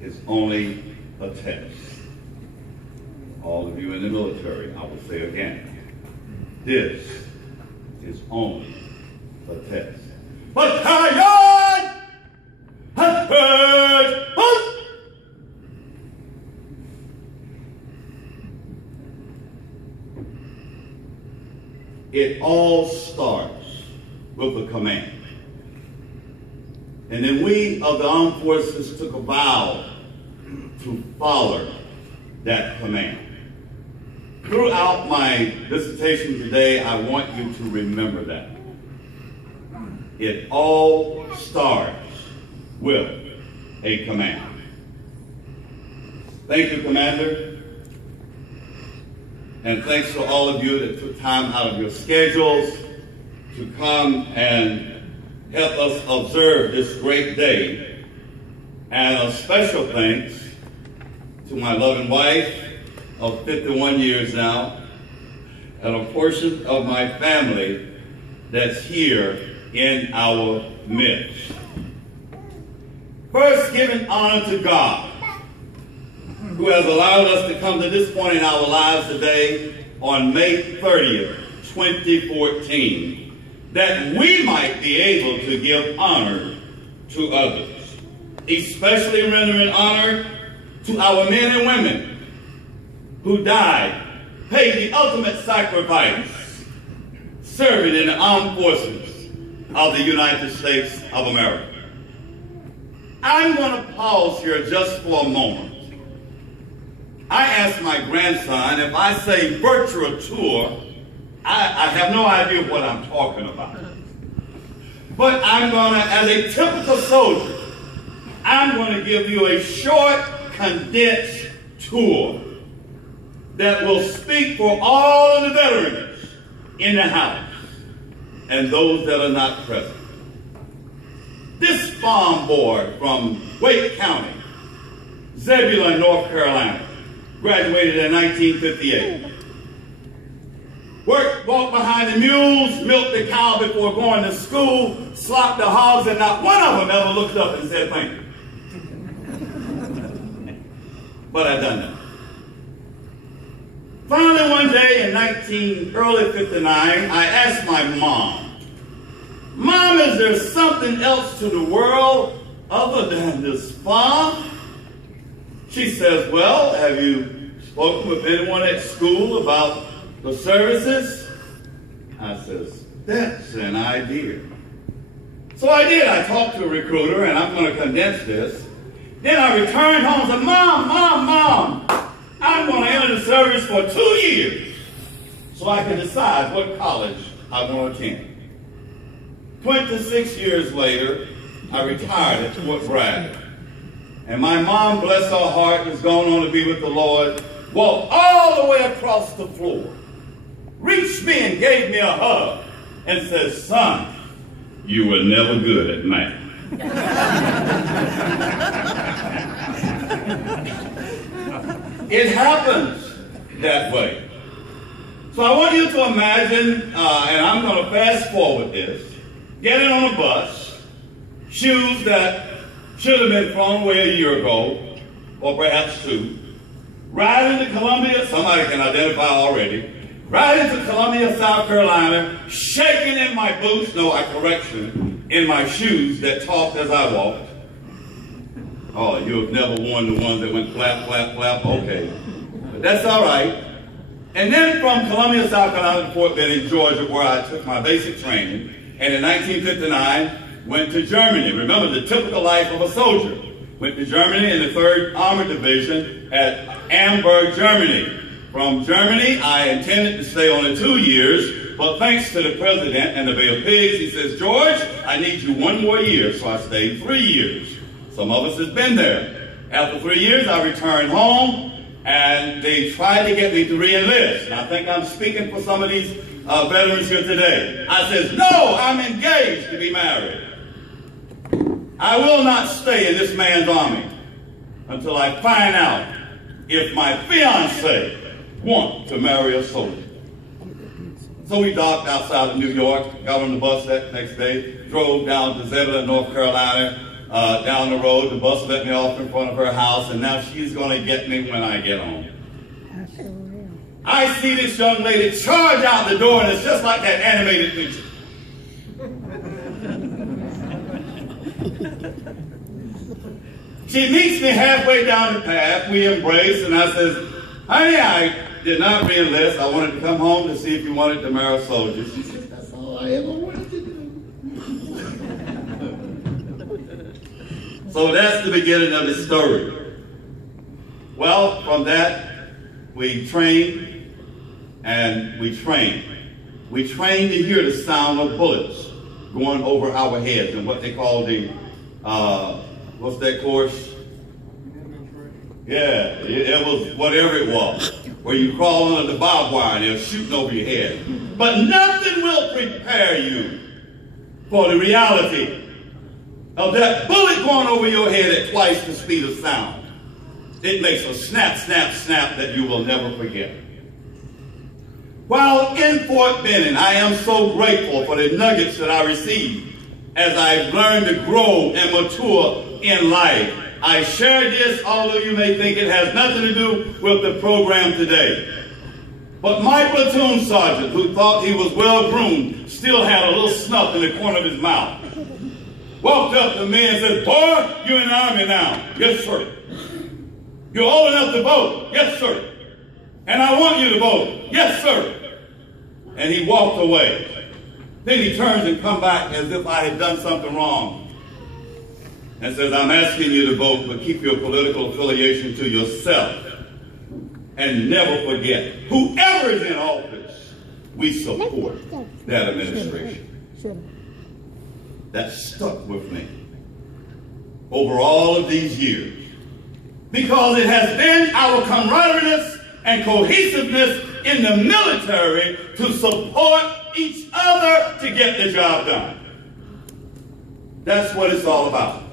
is only a test. All of you in the military, I will say again, this is only a test. Battalion! Advance! It all starts with a command. And then we of the armed forces took a vow to follow that command. Throughout my dissertation today, I want you to remember that. It all starts with a command. Thank you, Commander. And thanks to all of you that took time out of your schedules to come and help us observe this great day. And a special thanks to my loving wife of 51 years now, and a portion of my family that's here in our midst. First, giving honor to God, who has allowed us to come to this point in our lives today on May 30th, 2014, that we might be able to give honor to others, especially rendering honor to our men and women who died, paid the ultimate sacrifice, serving in the armed forces of the United States of America. I'm going to pause here just for a moment. I asked my grandson, if I say virtual tour, I have no idea what I'm talking about. But I'm going to, as a typical soldier, I'm going to give you a short, condensed tour that will speak for all of the veterans in the house and those that are not present. This farm boy from Wake County, Zebulon, North Carolina, graduated in 1958. Walked behind the mules, milked the cow before going to school, slopped the hogs, and not one of them ever looked up and said thank you. But I done that. Finally, one day in early 59, I asked my mom, Mom, is there something else to the world other than this farm? She says, well, have you spoken with anyone at school about the services? I says, that's an idea. So I did. I talked to a recruiter, and I'm going to condense this. Then I returned home and said, Mom, I'm going to enter the service for 2 years so I can decide what college I want to attend. 26 years later, I retired at Fort Bragg. And my mom, bless her heart, has gone on to be with the Lord, walked all the way across the floor, reached me and gave me a hug, and said, son, you were never good at math. It happens that way. So I want you to imagine, and I'm going to fast forward this, getting on a bus, shoes that should have been thrown away a year ago, or perhaps 2, riding to Columbia, somebody can identify already, riding to Columbia, South Carolina, shaking in my boots, in my shoes that talked as I walked. Oh, you have never worn the ones that went flap, flap, flap, okay. But that's all right. And then from Columbia, South Carolina to Fort Benning, Georgia, where I took my basic training, and in 1959, went to Germany. Remember the typical life of a soldier. Went to Germany in the 3rd Armored Division at Amberg, Germany. From Germany, I intended to stay only 2 years, but thanks to the president and the Bay of Pigs, he says, George, I need you 1 more year, so I stayed 3 years. Some of us has been there. After 3 years, I returned home, and they tried to get me to re-enlist. And I think I'm speaking for some of these veterans here today. I says, no, I'm engaged to be married. I will not stay in this man's army until I find out if my fiancé wants to marry a soldier. So we docked outside of New York, got on the bus that next day, drove down to Zebulon, North Carolina, down the road. The bus let me off in front of her house, and now she's going to get me when I get home. I see this young lady charge out the door, and it's just like that animated picture. She meets me halfway down the path. We embrace, and I says, honey, I did not re-enlist. I wanted to come home to see if you wanted to marry a soldier. She says, that's all I ever wanted to do. So that's the beginning of the story. Well, from that, we trained and we trained. We trained to hear the sound of bullets going over our heads and what they call the, what's that course? Yeah, it was whatever it was, where you crawl under the barbed wire and they're shooting over your head. But nothing will prepare you for the reality of that bullet going over your head at twice the speed of sound. It makes a snap, snap, snap that you will never forget. While in Fort Benning, I am so grateful for the nuggets that I received as I've learned to grow and mature in life. I share this, although you may think it has nothing to do with the program today. But my platoon sergeant, who thought he was well groomed, still had a little snuff in the corner of his mouth. Walked up to me and said, boy, you're in the Army now. Yes, sir. You're old enough to vote. Yes, sir. And I want you to vote. Yes, sir. And he walked away. Then he turns and comes back as if I had done something wrong and says, I'm asking you to vote, but keep your political affiliation to yourself. And never forget, whoever is in office, we support that administration. That stuck with me over all of these years, because it has been our camaraderie and cohesiveness in the military to support each other to get the job done. That's what it's all about.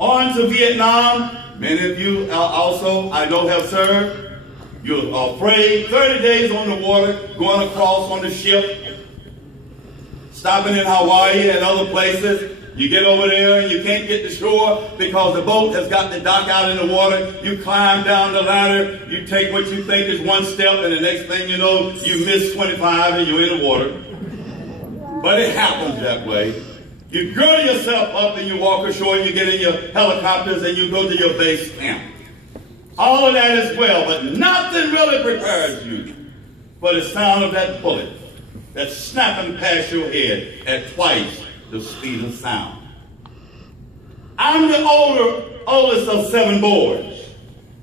On to Vietnam. Many of you also, I know, have served. You're afraid. 30 days on the water, going across on the ship, stopping in Hawaii and other places. You get over there and you can't get to shore because the boat has got the dock out in the water. You climb down the ladder. You take what you think is one step, and the next thing you know, you miss 25 and you're in the water. But it happens that way. You girdle yourself up and you walk ashore and you get in your helicopters and you go to your base camp. All of that is well, but nothing really prepares you for the sound of that bullet that's snapping past your head at twice the speed of sound. I'm the oldest of 7 boys.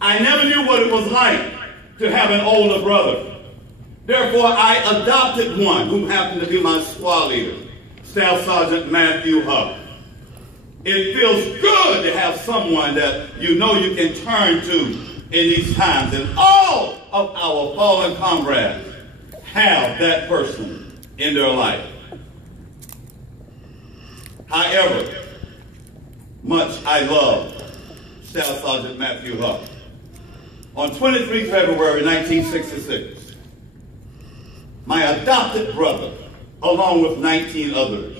I never knew what it was like to have an older brother. Therefore, I adopted one who happened to be my squad leader, Staff Sergeant Matthew Huck. It feels good to have someone that you know you can turn to in these times. And all of our fallen comrades have that person in their life. However much I love Staff Sergeant Matthew Huck, on 23 February 1966, my adopted brother, along with 19 others,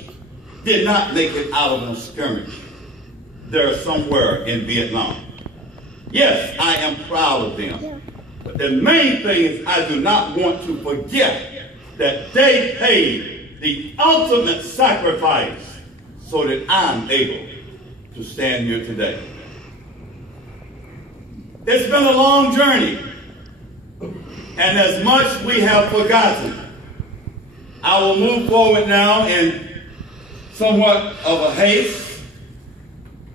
did not make it out of a skirmish there somewhere in Vietnam. Yes, I am proud of them. But the main thing is I do not want to forget that they paid the ultimate sacrifice so that I'm able to stand here today. It's been a long journey, and as much we have forgotten. I will move forward now in somewhat of a haste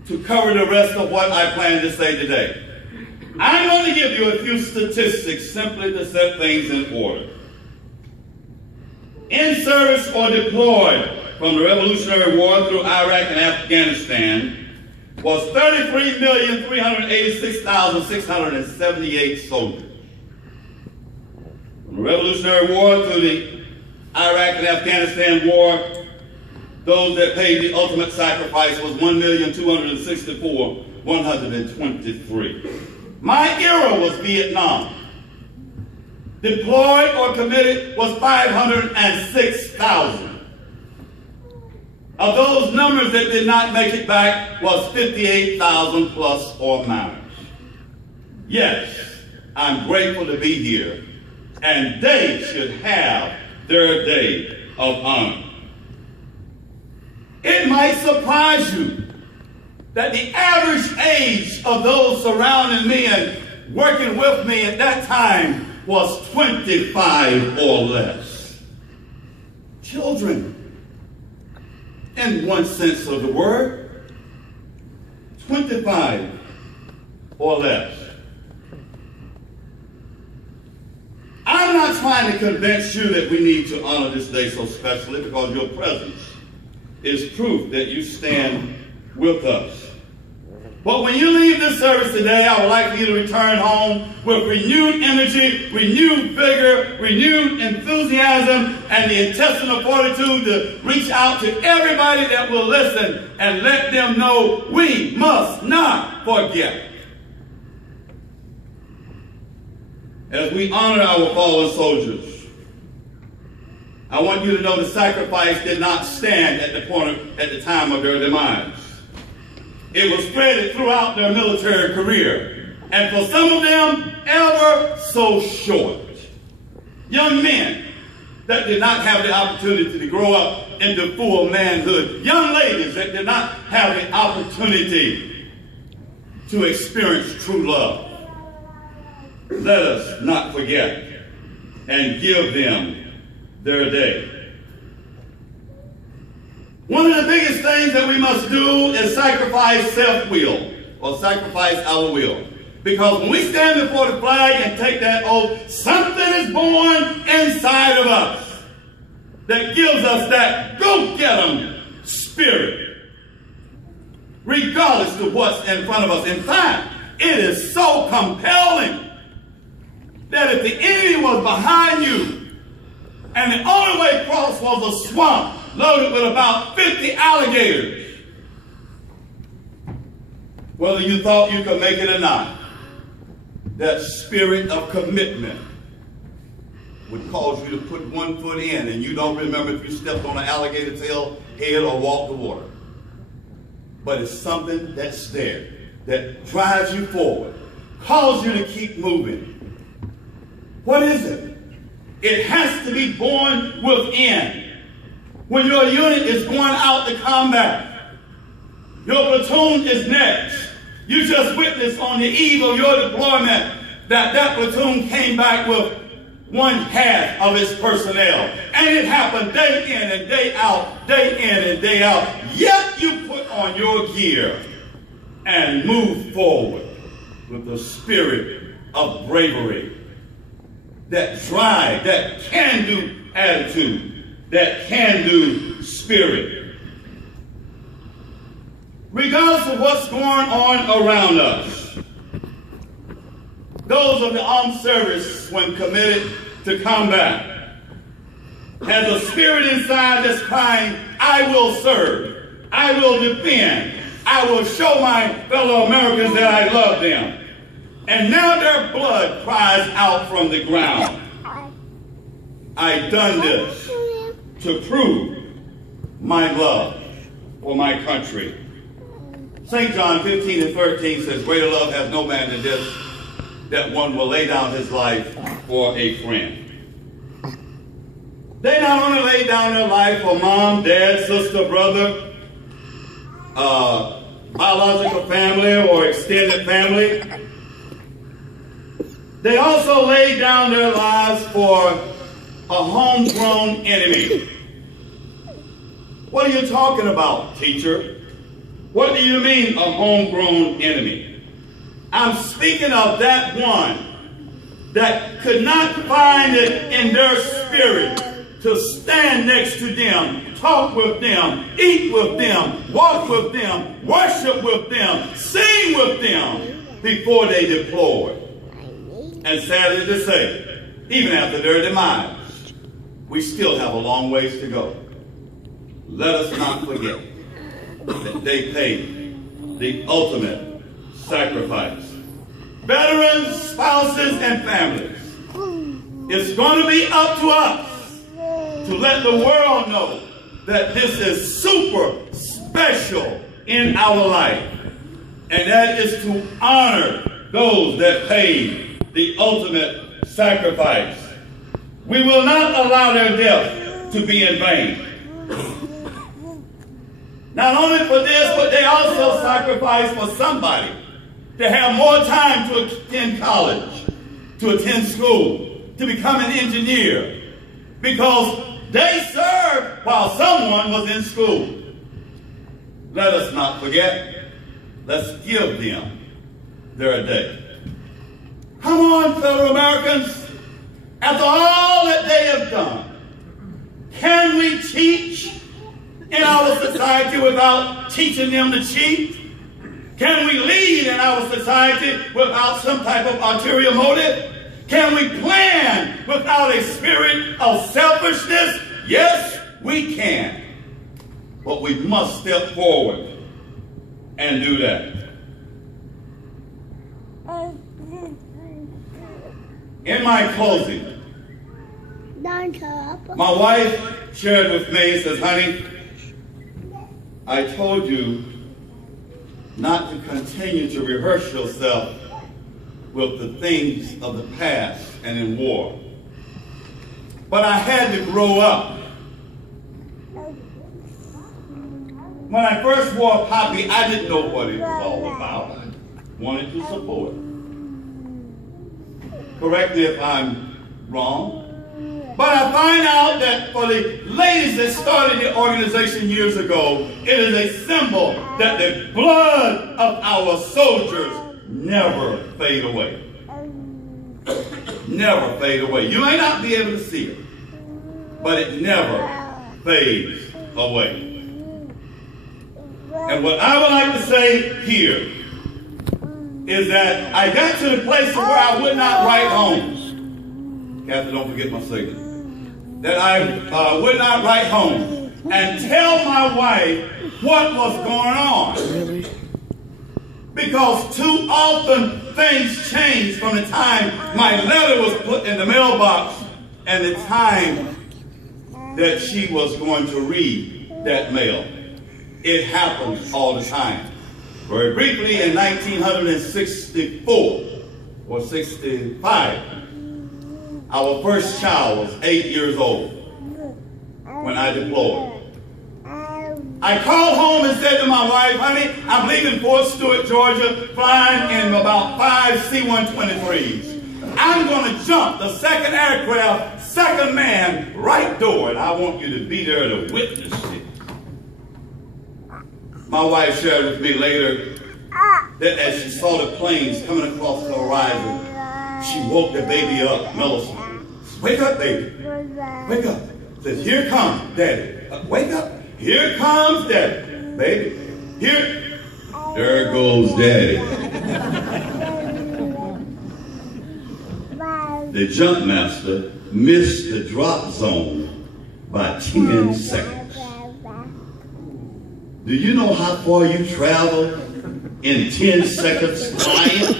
to cover the rest of what I plan to say today. I'm going to give you a few statistics simply to set things in order. In service or deployed from the Revolutionary War through Iraq and Afghanistan was 33,386,678 soldiers. From the Revolutionary War to the Iraq and Afghanistan War, those that paid the ultimate sacrifice was 1,264,123. My era was Vietnam. Deployed or committed was 506,000. of those numbers that did not make it back was 58,000 plus or minus. Yes, I'm grateful to be here, and they should have their day of honor. It might surprise you that the average age of those surrounding me and working with me at that time was 25 or less. Children, in one sense of the word, 25 or less. I'm not trying to convince you that we need to honor this day so specially, because your presence is proof that you stand with us. But when you leave this service today, I would like for you to return home with renewed energy, renewed vigor, renewed enthusiasm, and the intestinal fortitude to reach out to everybody that will listen and let them know we must not forget. As we honor our fallen soldiers, I want you to know the sacrifice did not stand at the time of their demise. It was spread throughout their military career, and for some of them, ever so short. Young men that did not have the opportunity to grow up into full manhood. Young ladies that did not have the opportunity to experience true love. Let us not forget and give them their day. One of the biggest things that we must do is sacrifice self-will, or sacrifice our will. Because when we stand before the flag and take that oath, something is born inside of us that gives us that go-get-em spirit, regardless of what's in front of us. In fact, it is so compelling that if the enemy was behind you and the only way across was a swamp loaded with about 50 alligators, whether you thought you could make it or not, that spirit of commitment would cause you to put one foot in, and you don't remember if you stepped on an alligator tail head or walked the water. But it's something that's there, that drives you forward, calls you to keep moving. What is it? It has to be born within. When your unit is going out to combat, your platoon is next. You just witnessed on the eve of your deployment that platoon came back with one half of its personnel. And it happened day in and day out, day in and day out. Yet you put on your gear and move forward with the spirit of bravery, that drive, that can-do attitude, that can-do spirit. Regardless of what's going on around us, those of the armed service, when committed to combat, has a spirit inside that's crying, I will serve, I will defend, I will show my fellow Americans that I love them. And now their blood cries out from the ground. I've done this to prove my love for my country. St. John 15:13 says, greater love has no man than this, that one will lay down his life for a friend. They not only lay down their life for mom, dad, sister, brother, biological family or extended family, they also laid down their lives for a homegrown enemy. What are you talking about, teacher? What do you mean, a homegrown enemy? I'm speaking of that one that could not find it in their spirit to stand next to them, talk with them, eat with them, walk with them, worship with them, sing with them before they deployed. And sadly to say, even after their demise, we still have a long ways to go. Let us not forget that they paid the ultimate sacrifice. Veterans, spouses, and families, it's going to be up to us to let the world know that this is super special in our life, and that is to honor those that paid the ultimate sacrifice. We will not allow their death to be in vain. Not only for this, but they also sacrificed for somebody to have more time to attend college, to attend school, to become an engineer, because they served while someone was in school. Let us not forget. Let's give them their day. Come on, fellow Americans. After all that they have done, can we teach in our society without teaching them to cheat? Can we lead in our society without some type of ulterior motive? Can we plan without a spirit of selfishness? Yes, we can. But we must step forward and do that. In my closing, my wife shared with me, says, honey, I told you not to continue to rehearse yourself with the things of the past and in war. But I had to grow up. When I first wore a poppy, I didn't know what it was all about. I wanted to support. Correct me if I'm wrong. But I find out that for the ladies that started the organization years ago, it is a symbol that the blood of our soldiers never fade away. Never fade away. You may not be able to see it, but it never fades away. And what I would like to say here is that I got to the place where I would not write home. Kathy, don't forget my signature. That I would not write home and tell my wife what was going on. Really? Because too often things changed from the time my letter was put in the mailbox and the time that she was going to read that mail. It happens all the time. Very briefly, in 1964 or 65, our first child was 8 years old when I deployed. I called home and said to my wife, honey, I'm leaving Fort Stewart, Georgia, flying in about 5 C-123s. I'm going to jump the second aircraft, second man, right door, and I want you to be there to witness it. My wife shared with me later that as she saw the planes coming across the horizon, she woke the baby up, Millicent. Wake up, baby. Wake up. Says, here comes Daddy. Wake up. Here comes Daddy. Baby. Here. There goes Daddy. The jump master missed the drop zone by 10 seconds. Do you know how far you travel in 10 seconds flying?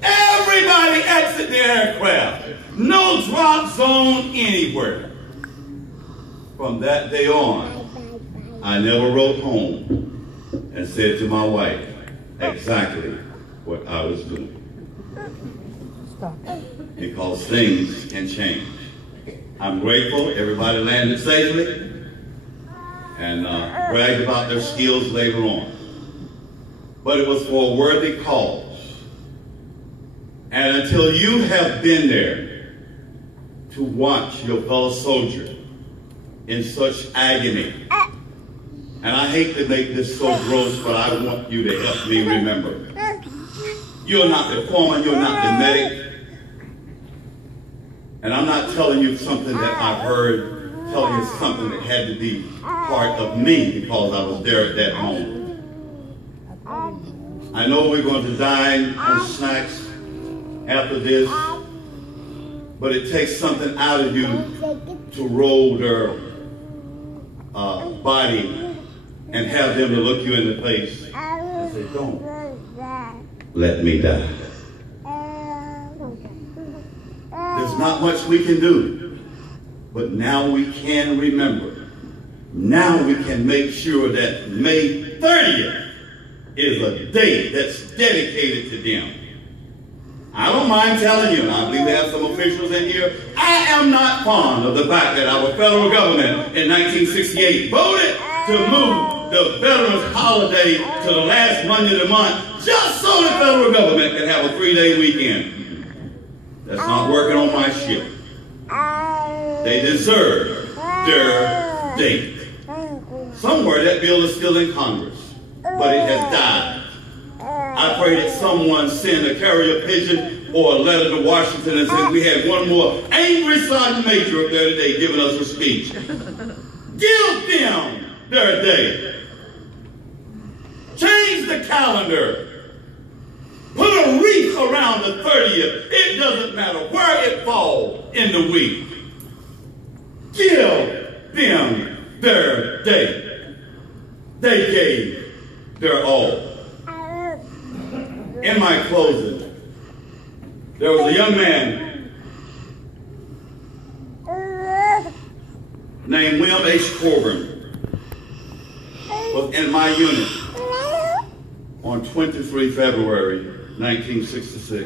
Everybody exit the aircraft. No drop zone anywhere. From that day on, I never wrote home and said to my wife exactly what I was doing. Because things can change. I'm grateful everybody landed safely and bragged about their skills later on. But it was for a worthy cause. And until you have been there to watch your fellow soldier in such agony, and I hate to make this so gross, but I want you to help me remember. You're not the foreman, you're not the medic. And I'm not telling you something that I've heard, telling you something that had to be part of me because I was there at that moment. I know we're going to dine on snacks after this, but it takes something out of you to roll their body and have them to look you in the face and say, don't let me die. There's not much we can do, but now we can remember. Now we can make sure that May 30th is a day that's dedicated to them. I don't mind telling you, and I believe we have some officials in here, I am not fond of the fact that our federal government in 1968 voted to move the Veterans holiday to the last Monday of the month just so the federal government can have a 3-day weekend. That's not working on my ship. They deserve their date. Somewhere that bill is still in Congress, but it has died. I pray that someone send a carrier pigeon or a letter to Washington and say we had one more angry sergeant major up there today giving us a speech. Give them their day. Change the calendar. Put a wreath around the 30th. It doesn't matter where it falls in the week. Give them their day. They gave their all. In my closing, there was a young man named William H. Corbin was in my unit on 23 February 1966.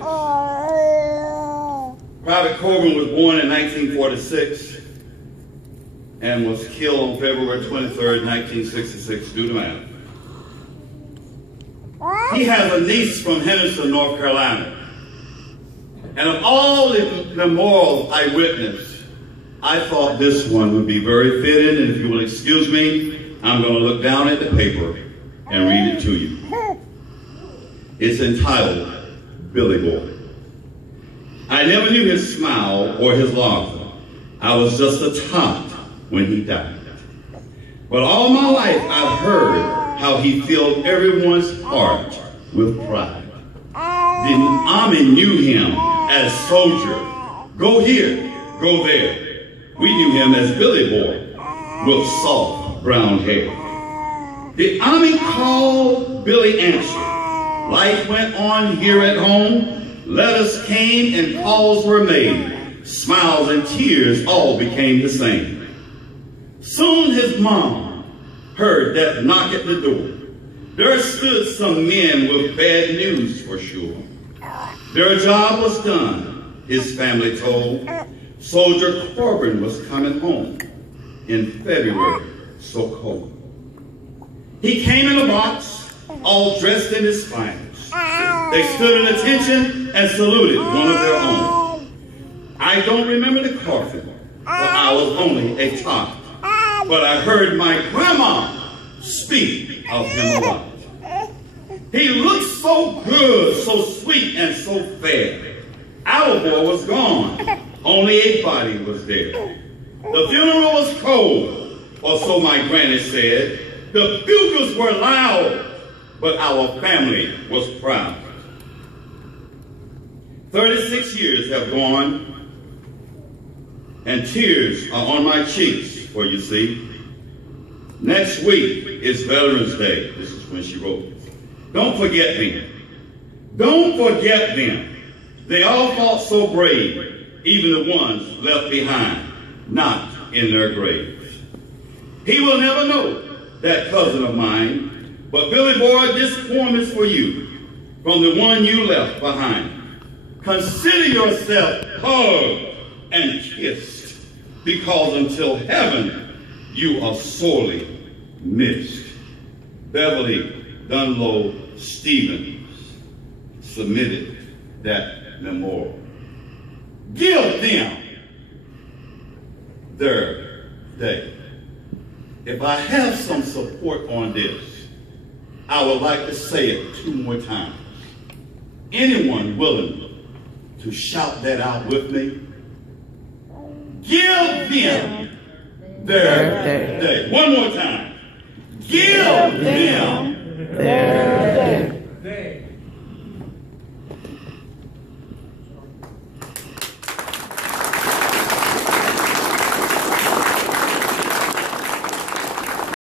Private Corbin was born in 1946 and was killed on February 23rd, 1966, due to matter. He has a niece from Henderson, North Carolina. And of all the memorials I witnessed, I thought this one would be very fitting, and if you will excuse me, I'm going to look down at the paper and read it to you. It's entitled, Billy Boy. I never knew his smile or his laughter. I was just a tot when he died. But all my life I've heard how he filled everyone's heart with pride. The Army knew him as soldier. Go here, go there. We knew him as Billy Boy with soft brown hair. The Army called, Billy answered. Life went on here at home. Letters came and calls were made. Smiles and tears all became the same. Soon his mom heard that knock at the door. There stood some men with bad news for sure. Their job was done, his family told. Soldier Corbin was coming home in February, so cold. He came in a box, all dressed in his finest. They stood at attention and saluted one of their own. I don't remember the coffin, for I was only a tot. But I heard my grandma speak of him a lot. He looked so good, so sweet, and so fair. Our boy was gone. Only a body was there. The funeral was cold, or so my granny said. The bugles were loud, but our family was proud. 36 years have gone, and tears are on my cheeks. For you see, next week is Veterans Day. This is when she wrote this. Don't forget them. Don't forget them. They all fought so brave, even the ones left behind, not in their graves. He will never know, that cousin of mine, but Billy Boy, this poem is for you, from the one you left behind. Consider yourself hugged and kissed, because until heaven, you are sorely missed. Beverly Dunlow Stevens submitted that memorial. Give them their day. If I have some support on this, I would like to say it 2 more times. Anyone willing to shout that out with me? Give them their day. One more time. Give them their day.